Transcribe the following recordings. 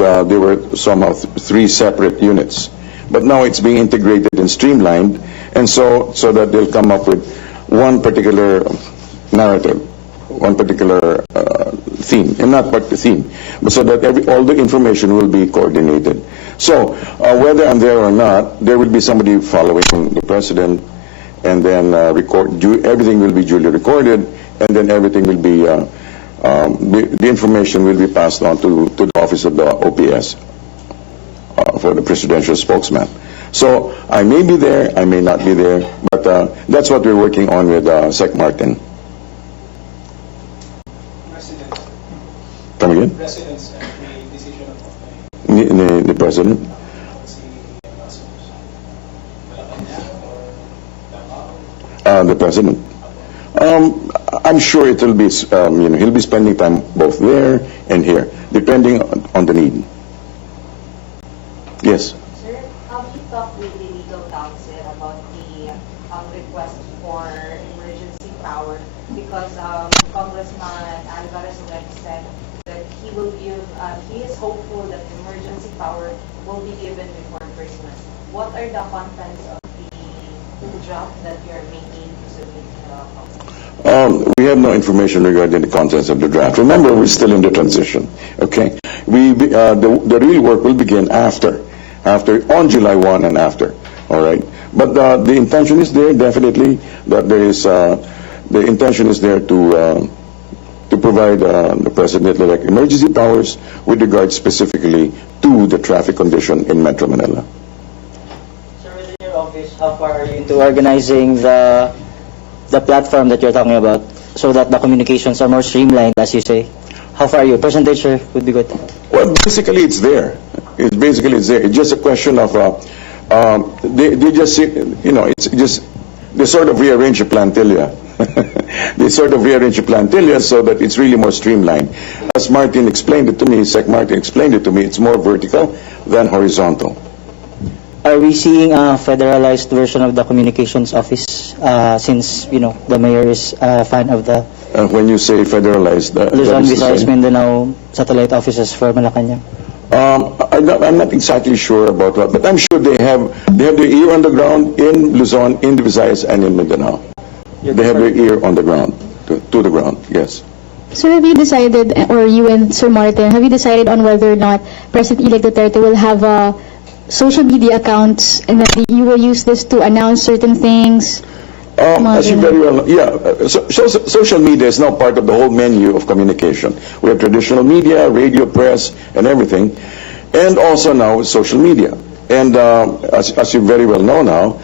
and they were somehow three separate units. But now it's being integrated and streamlined, and so that they'll come up with one particular narrative, one particular theme, and not but the theme, but so that all the information will be coordinated. So whether I'm there or not, there will be somebody following the president, and then everything will be duly recorded, and then everything will be, the information will be passed on to the office of the OPS for the presidential spokesman. So I may be there, I may not be there, but that's what we're working on with Sec Martin. President. Come again? President's the decision of The president? The president. I'm sure it will be, he'll be spending time both there and here, depending on the need. Yes. Sir, have you talked with the legal counsel about the request for emergency power? Because Congressman Alvarez already said that he will give, he is hopeful that emergency power will be given before Christmas. What are the contents of the draft that you are making to submit to Congress? We have no information regarding the contents of the draft. Remember, we're still in the transition. Okay, the real work will begin after on July 1 and after. All right, but the intention is there definitely. That there is the intention is there to provide the president-elect emergency powers with regard specifically to the traffic condition in Metro Manila. Sir, within your office, how far are you into organizing the platform that you're talking about, so that the communications are more streamlined, as you say? How far are you? Percentage, sir, would be good. Well, basically, it's there. It's there. It's just a question of they just, it's just they sort of rearrange the plantilla. They sort of rearrange the plantilla so that it's really more streamlined. As Martin explained it to me, Sec Martin explained it to me, it's more vertical than horizontal. Are we seeing a federalized version of the communications office, since the mayor is a fan of the When you say federalized, Luzon, Visayas, Mindanao satellite offices for Malacanang? I'm not exactly sure about that, but I'm sure they have their ear on the ground in Luzon, in the Visayas, and in Mindanao. They have their ear on the ground, to the ground, yes. Sir, have you decided, or you and Sir Martin, have you decided on whether or not President-elect Duterte will have social media accounts, and that you will use this to announce certain things? As you very well know, yeah, social media is now part of the whole menu of communication. We have traditional media, radio, press, and everything, and also now social media. And as you very well know now,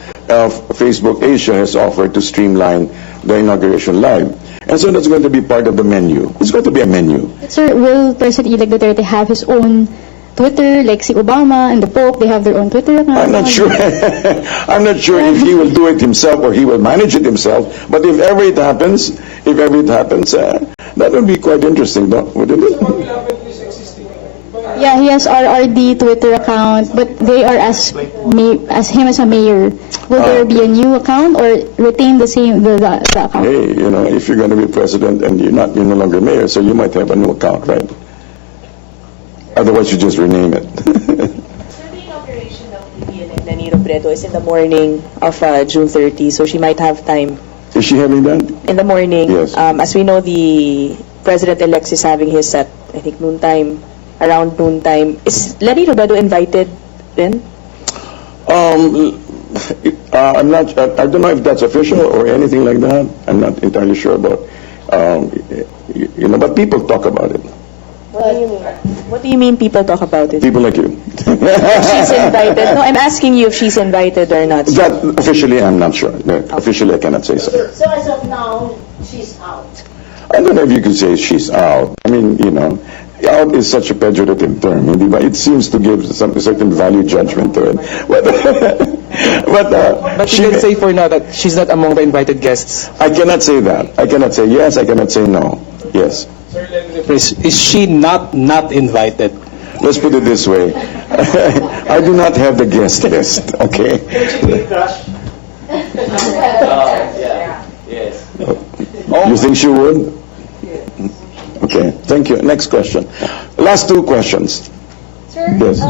Facebook Asia has offered to streamline the inauguration live. And so that's going to be part of the menu. It's going to be a menu. Sir, will President-elect Duterte have his own Twitter, like si Obama and the Pope, they have their own Twitter account? I'm not sure. I'm not sure if he will do it himself or he will manage it himself. But if ever it happens, that would be quite interesting, wouldn't it? Yeah, he has RRD Twitter account, but they are as him as a mayor. Will there be a new account or retain the same the account? Hey, if you're going to be president and you're no longer mayor, so you might have a new account, right? Otherwise, you just rename it. So the inauguration of PBL Lenny Robredo is in the morning of June 30, so she might have time. Is she having that? In the morning. Yes. As we know, the president-elect is having his at, I think, around noontime. Is Lenny Robredo invited then? I'm not. I don't know if that's official or anything like that. I'm not entirely sure about. But people talk about it. What do you mean? What do you mean people talk about it? People like you. She's invited. No, I'm asking you if she's invited or not. That officially, I'm not sure. No, officially, I cannot say so. So as of now, she's out. I don't know if you could say she's out. I mean, out is such a pejorative term, but it seems to give some certain value judgment to it. But she can say for now that she's not among the invited guests. I cannot say that. I cannot say yes. I cannot say no. Yes. Is she not invited? Let's put it this way. I do not have the guest list. Okay. Yeah. Yes. You think she would? Okay. Thank you. Next question. Last two questions. Sir, Yes.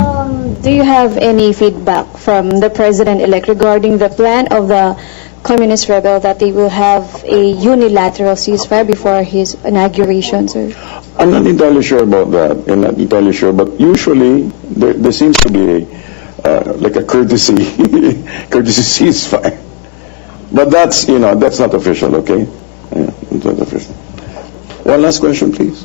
do you have any feedback from the President-elect regarding the plan of the Communist Rebel that they will have a unilateral ceasefire before his inauguration, sir? I'm not entirely sure about that. I'm not entirely sure, but usually there seems to be like a courtesy ceasefire. But that's not official, okay? Yeah, it's not official. One last question, please.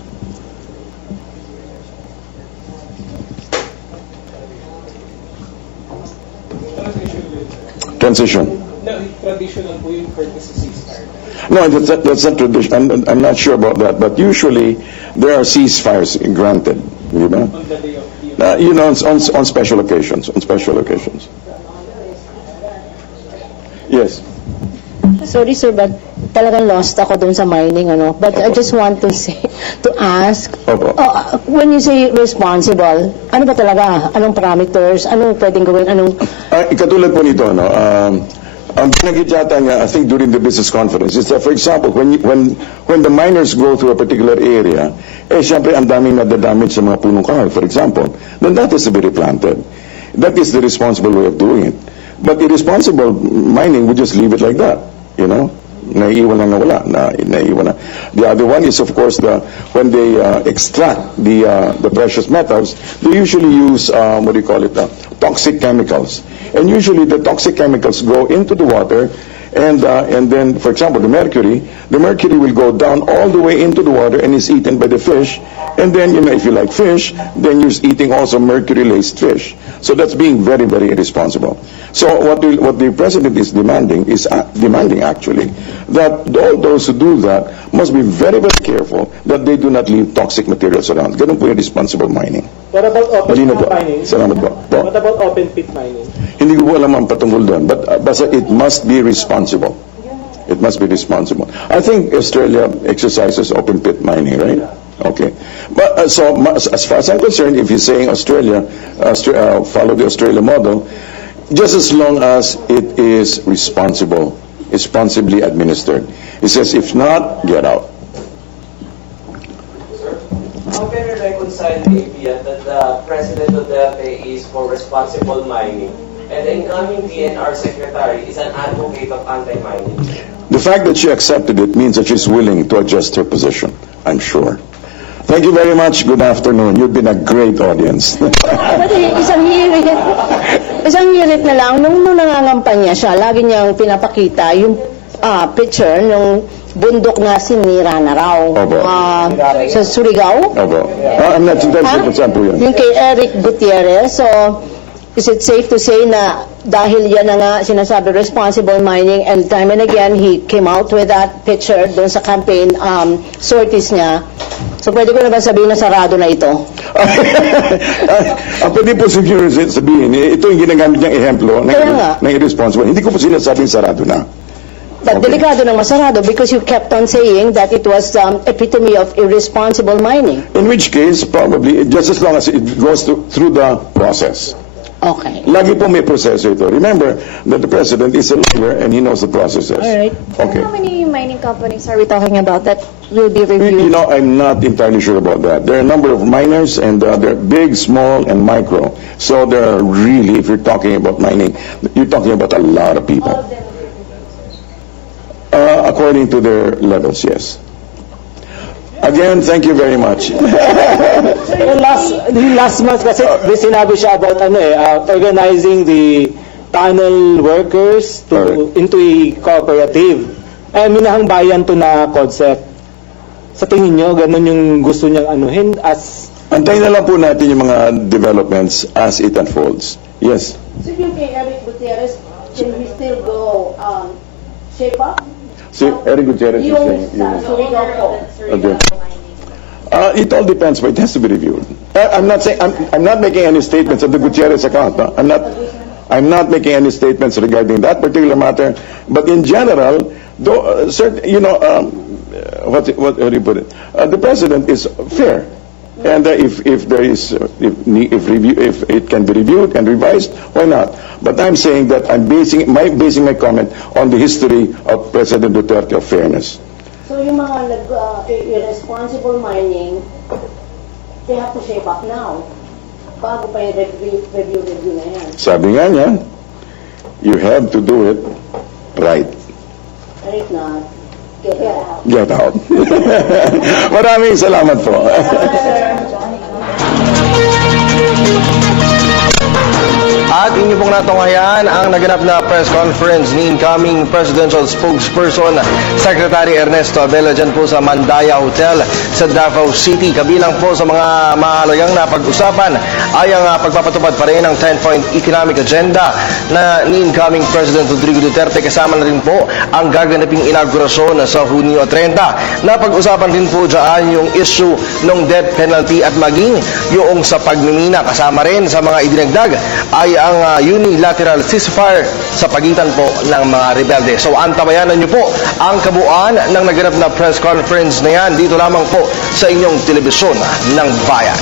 Transition. No, traditional po yung courtesy ceasefire. No, that's not tradition. I'm not sure about that, but usually there are ceasefires granted, di ba? On the day of the On special occasions. On special occasions. Yes. Sorry sir, but talagang lost ako dun sa mining, ano. But I just want to ask, Opo. when you say responsible, ano ba talaga? Anong parameters? Anong pwedeng gawin? Katulad po nito, ang pinagit yata niya, I think during the business conference, is that, for example, when the miners go through a particular area, syempre ang daming nadadamage sa mga punong kahoy, for example, then that is to be replanted. That is the responsible way of doing it. But irresponsible mining would just leave it like that, naiiwan lang na wala, naiiwan na. The other one is, of course, when they extract the precious metals, they usually use, toxic chemicals. And usually the toxic chemicals go into the water, and then, for example, the mercury will go down all the way into the water and is eaten by the fish. And then, if you like fish, then you're eating also mercury-laced fish. So that's being very, very irresponsible. So what the president is demanding actually that all those who do that must be very, very careful that they do not leave toxic materials around. Ganun po yung responsible mining. What about open Malino pit po. mining? Salamat po. What about open pit mining? Hindi ko po alam ang patungkol doon, but basta it must be responsible. It must be responsible. I think Australia exercises open pit mining, right? Okay. But so as far as I'm concerned, if you're saying Australia, follow the Australia model, just as long as it is responsibly administered. It says, if not, get out. How can you reconcile the idea that President Duterte is for responsible mining and the incoming DNR Secretary is an advocate of anti-mining? The fact that she accepted it means that she's willing to adjust her position, I'm sure. Thank you very much. Good afternoon. You've been a great audience. Isang hirit na lang, nung nangangampanya siya, lagi niyang pinapakita yung picture ng bundok na sinira na raw. Opo. Sa Surigao. Opo. I'm not entirely sure po yan. Yung kay Eric Gutierrez. So, is it safe to say na dahil yan na nga sinasabi responsible mining, and time and again he came out with that picture doon sa campaign sorties niya. So pwede ko na ba sabihin na sarado na ito? Pwede po siguro sabihin, ito yung ginagamit niyang ehemplo ng irresponsible. Hindi ko po sinasabing sarado na. But delikado ng masarado because you kept on saying that it was epitome of irresponsible mining. In which case, probably, just as long as it goes through the process. Okay. Lagi po may proseso ito. Remember that the president is a lawyer and he knows the processes. All right. Okay. How many mining companies are we talking about that will be reviewed? I'm not entirely sure about that. There are a number of miners, and they're big, small, and micro. So there are really, if you're talking about mining, you're talking about a lot of people. According to their levels, yes. Again, thank you very much. Last month kasi may sinabi siya about organizing the tunnel workers into a cooperative. Minahang bayan to na concept. Sa tingin nyo, ganun yung gusto niyang anuhin as... Antayin na lang po natin yung mga developments as it unfolds. Yes. So yung kay Eric Gutierrez, can we still go shape up? Si Eric Gutierrez is saying... Surigao po. Okay. It all depends, but it has to be reviewed. I'm not saying I'm not making any statements of the Gutierrez account. No? I'm not making any statements regarding that particular matter. But in general, though, what do you put it? The president is fair, and if it can be reviewed and revised, why not? But I'm saying that I'm basing my comment on the history of President Duterte of fairness. So yung mga irresponsible mining, they have to shape up now. Bago pa yung review na yan. Sabi nga niya, you have to do it right. And if not, get out. Get out. Maraming salamat po. At inyo pong natunghayan ang naganap na press conference ni incoming Presidential Spokesperson Secretary Ernesto Abella dyan po sa Mandaya Hotel sa Davao City. Kabilang po sa mga mahalagang na pag-usapan ay ang pagpapatupad pa rin ng 10-point economic agenda na ni incoming President Rodrigo Duterte. Kasama na rin po ang gaganaping inaugurasyon sa Hunyo 30. Napag-usapan din po dyan yung issue ng death penalty at maging yung sa pagmimina. Kasama rin sa mga idinagdag ay ang unilateral ceasefire sa pagitan po ng mga rebelde. So antabayanan niyo po ang kabuuan ng naganap na press conference na yan dito lamang po sa inyong telebisyon ng bayan.